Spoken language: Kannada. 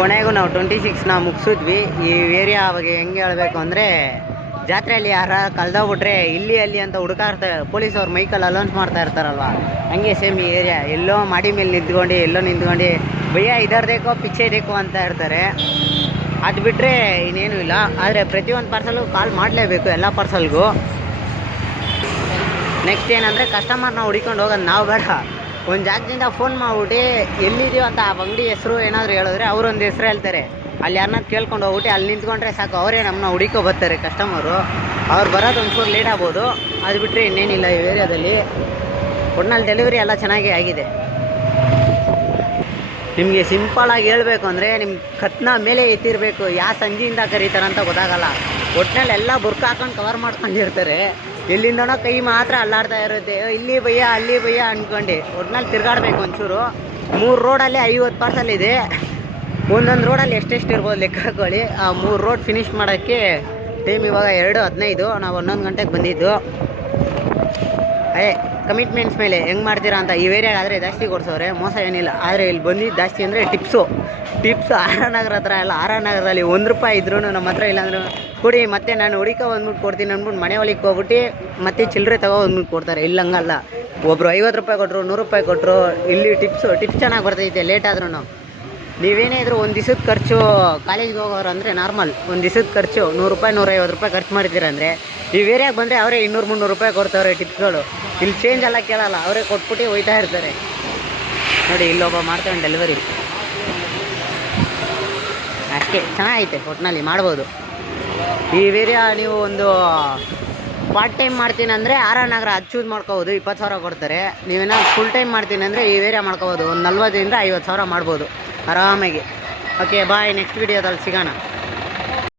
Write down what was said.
ಕೊನೆಗೂ ನಾವು 26ನ ಮುಗಿಸಿದ್ವಿ. ಈ ಏರಿಯಾ ಅವಾಗ ಹೆಂಗೆ ಹೇಳಬೇಕು ಅಂದರೆ, ಜಾತ್ರೆಯಲ್ಲಿ ಯಾರ ಕಳೆದೋಗ್ಬಿಟ್ರೆ ಇಲ್ಲಿ ಅಲ್ಲಿ ಅಂತ ಹುಡುಕಾಡ್ತಾರೆ ಪೊಲೀಸವ್ರು, ಮೈಕಲ್ಲಿ ಅಲೌನ್ಸ್ ಮಾಡ್ತಾ ಇರ್ತಾರಲ್ವ, ಹಂಗೆ ಸೇಮ್ ಈ ಏರಿಯಾ. ಎಲ್ಲೋ ಮಾಡಿ ಮೇಲೆ ನಿಂತ್ಕೊಂಡು ಎಲ್ಲೋ ನಿಂತ್ಕೊಂಡು ಭಯ್ಯ ಇದರ್ದೇಕೋ ಪಿಚ್ಚೆ ಇದಕ್ಕೋ ಅಂತ ಇರ್ತಾರೆ. ಅದು ಬಿಟ್ಟರೆ ಇನ್ನೇನು ಇಲ್ಲ. ಆದರೆ ಪ್ರತಿಯೊಂದು ಪಾರ್ಸಲ್ಗೂ ಕಾಲ್ ಮಾಡಲೇಬೇಕು, ಎಲ್ಲ ಪಾರ್ಸಲ್ಗೂ. ನೆಕ್ಸ್ಟ್ ಏನಂದರೆ, ಕಸ್ಟಮರ್ನ ಹುಡ್ಕೊಂಡು ಹೋಗೋದು ನಾವು ಬೇಡ. ಒಂದು ಜಾಗದಿಂದ ಫೋನ್ ಮಾಡ್ಬಿಟ್ಟು ಎಲ್ಲಿದೆಯೋ ಅಂತ ಆ ಅಂಗಡಿ ಹೆಸರು ಏನಾದರೂ ಹೇಳಿದ್ರೆ ಅವರೊಂದು ಹೆಸರು ಹೇಳ್ತಾರೆ. ಅಲ್ಲಿ ಯಾರನ್ನ ಕೇಳ್ಕೊಂಡು ಹೋಗ್ಬಿಟ್ಟು ಅಲ್ಲಿ ನಿಂತ್ಕೊಂಡ್ರೆ ಸಾಕು, ಅವರೇ ನಮ್ಮನ್ನ ಹುಡುಕೋ ಬರ್ತಾರೆ ಕಸ್ಟಮರು. ಅವ್ರು ಬರೋದು ಒಂಚೂರು ಲೇಟ್ ಆಗ್ಬೋದು, ಅದು ಬಿಟ್ಟರೆ ಇನ್ನೇನಿಲ್ಲ ಈ ಏರಿಯಾದಲ್ಲಿ. ಒಟ್ನಲ್ಲಿ ಡೆಲಿವರಿ ಎಲ್ಲ ಚೆನ್ನಾಗೇ ಆಗಿದೆ. ನಿಮಗೆ ಸಿಂಪಲಾಗಿ ಹೇಳಬೇಕು ಅಂದರೆ, ನಿಮ್ಮ ಕತ್ನ ಮೇಲೆ ಎತ್ತಿರಬೇಕು, ಯಾವ ಸಂಜೆಯಿಂದ ಕರೀತಾರಂತ ಗೊತ್ತಾಗಲ್ಲ. ಒಟ್ಟಿನಲ್ಲಿ ಎಲ್ಲ ಬುರ್ಕ ಹಾಕೊಂಡು ಕವರ್ ಮಾಡ್ಕೊಂಡಿರ್ತಾರೆ. ಎಲ್ಲಿಂದನೋ ಕೈ ಮಾತ್ರ ಅಲ್ಲಾಡ್ತಾ ಇರುತ್ತೆ, ಇಲ್ಲಿ ಭಯ್ಯ ಅಲ್ಲಿ ಭಯ್ಯ ಅಂದ್ಕೊಂಡು. ಒಟ್ಟಿನಲ್ಲಿ ತಿರ್ಗಾಡ್ಬೇಕು ಒಂಚೂರು. 3 ರೋಡಲ್ಲಿ 50 ಪಾರ್ಸಲ್ ಇದೆ. ಒಂದೊಂದು ರೋಡಲ್ಲಿ ಎಷ್ಟೆಷ್ಟು ಇರ್ಬೋದು ಲೆಕ್ಕ ಹಾಕೊಳ್ಳಿ. ಆ 3 ರೋಡ್ ಫಿನಿಷ್ ಮಾಡೋಕ್ಕೆ ಟೈಮ್ ಇವಾಗ 2:15. ನಾವು 11 ಗಂಟೆಗೆ ಬಂದಿದ್ದು. ಕಮಿಟ್ಮೆಂಟ್ಸ್ ಮೇಲೆ ಹೆಂಗೆ ಮಾಡ್ತೀರಾ ಅಂತ. ಈ ಏರಿಯಾಗಾದರೆ ಜಾಸ್ತಿ ಕೊಡ್ಸೋರೆ, ಮೋಸ ಏನಿಲ್ಲ. ಆದರೆ ಇಲ್ಲಿ ಬಂದಿದ್ದು ಜಾಸ್ತಿ ಅಂದರೆ ಟಿಪ್ಸು ಆರ್ ಆರ್ ನಗರ ಹತ್ರ ಎಲ್ಲ. ಆರ್ ಆರ್ ನಗರದಲ್ಲಿ 1 ರೂಪಾಯಿ ಇದ್ರೂ ನಮ್ಮ ಹತ್ರ ಇಲ್ಲಾಂದ್ರೆ ಕೊಡಿ, ಮತ್ತೆ ನಾನು ಹುಡುಕ ಬಂದ್ಬಿಟ್ಟು ಕೊಡ್ತೀನಿ ಅಂದ್ಬಿಟ್ಟು ಮನೆ ಒಳಗೆ ಹೋಗ್ಬಿಟ್ಟು ಮತ್ತೆ ಚಿಲ್ಲರೆ ಬಂದ್ಬಿಟ್ಟು ಕೊಡ್ತಾರೆ. ಇಲ್ಲ ಹಂಗಲ್ಲ, ಒಬ್ಬರು 50 ರೂಪಾಯಿ ಕೊಟ್ಟರು, 100 ರೂಪಾಯಿ ಕೊಟ್ಟರು. ಇಲ್ಲಿ ಟಿಪ್ಸ್ ಚೆನ್ನಾಗಿ ಬರ್ತೈತೆ ಲೇಟ್ ಆದ್ರೂ. ನೀವೇನೇ ಇದ್ರು ಒಂದು ದಿವಸದ ಖರ್ಚು, ಕಾಲೇಜ್ಗೆ ಹೋಗೋರು ಅಂದರೆ ನಾರ್ಮಲ್ ಒಂದು ದಿವಸದ ಖರ್ಚು 100 ರೂಪಾಯಿ 150 ರೂಪಾಯಿ ಖರ್ಚು ಮಾಡ್ತೀರಂದರೆ, ಈ ಏರಿಯಾಗೆ ಬಂದರೆ ಅವರೇ 200-300 ರೂಪಾಯಿ ಕೊಡ್ತಾವ್ರೆ ಟಿಪ್ಸ್ಗಳು. ಇಲ್ಲಿ ಚೇಂಜ್ ಎಲ್ಲ ಕೇಳಲ್ಲ, ಅವರೇ ಕೊಟ್ಬಿಟ್ಟು ಹೋಯ್ತಾ ಇರ್ತಾರೆ. ನೋಡಿ ಇಲ್ಲೊಬ್ಬ ಮಾಡ್ತಾವೆ ಡೆಲಿವರಿ. ಅಷ್ಟೇ ಚೆನ್ನಾಗೈತೆ, ಒಟ್ಟಿನಲ್ಲಿ ಮಾಡ್ಬೋದು. ಈ ಏರಿಯಾ ನೀವು ಒಂದು ಪಾರ್ಟ್ ಟೈಮ್ ಮಾಡ್ತೀನಿ ಅಂದರೆ ಆರ್ ಆರ್ ನಗರ ಅದು ಚೂಸ್ ಮಾಡ್ಕೋಬೋದು, 20,000 ಕೊಡ್ತಾರೆ. ನೀವೇನೋ ಫುಲ್ ಟೈಮ್ ಮಾಡ್ತೀನಿ ಅಂದರೆ ಈ ಏರಿಯಾ ಮಾಡ್ಕೋಬೋದು, ಒಂದು 40,000 50,000 ಮಾಡ್ಬೋದು ಆರಾಮಾಗಿ. ಓಕೆ ಬಾಯ್, ನೆಕ್ಸ್ಟ್ ವೀಡಿಯೋದಲ್ಲಿ ಸಿಗೋಣ.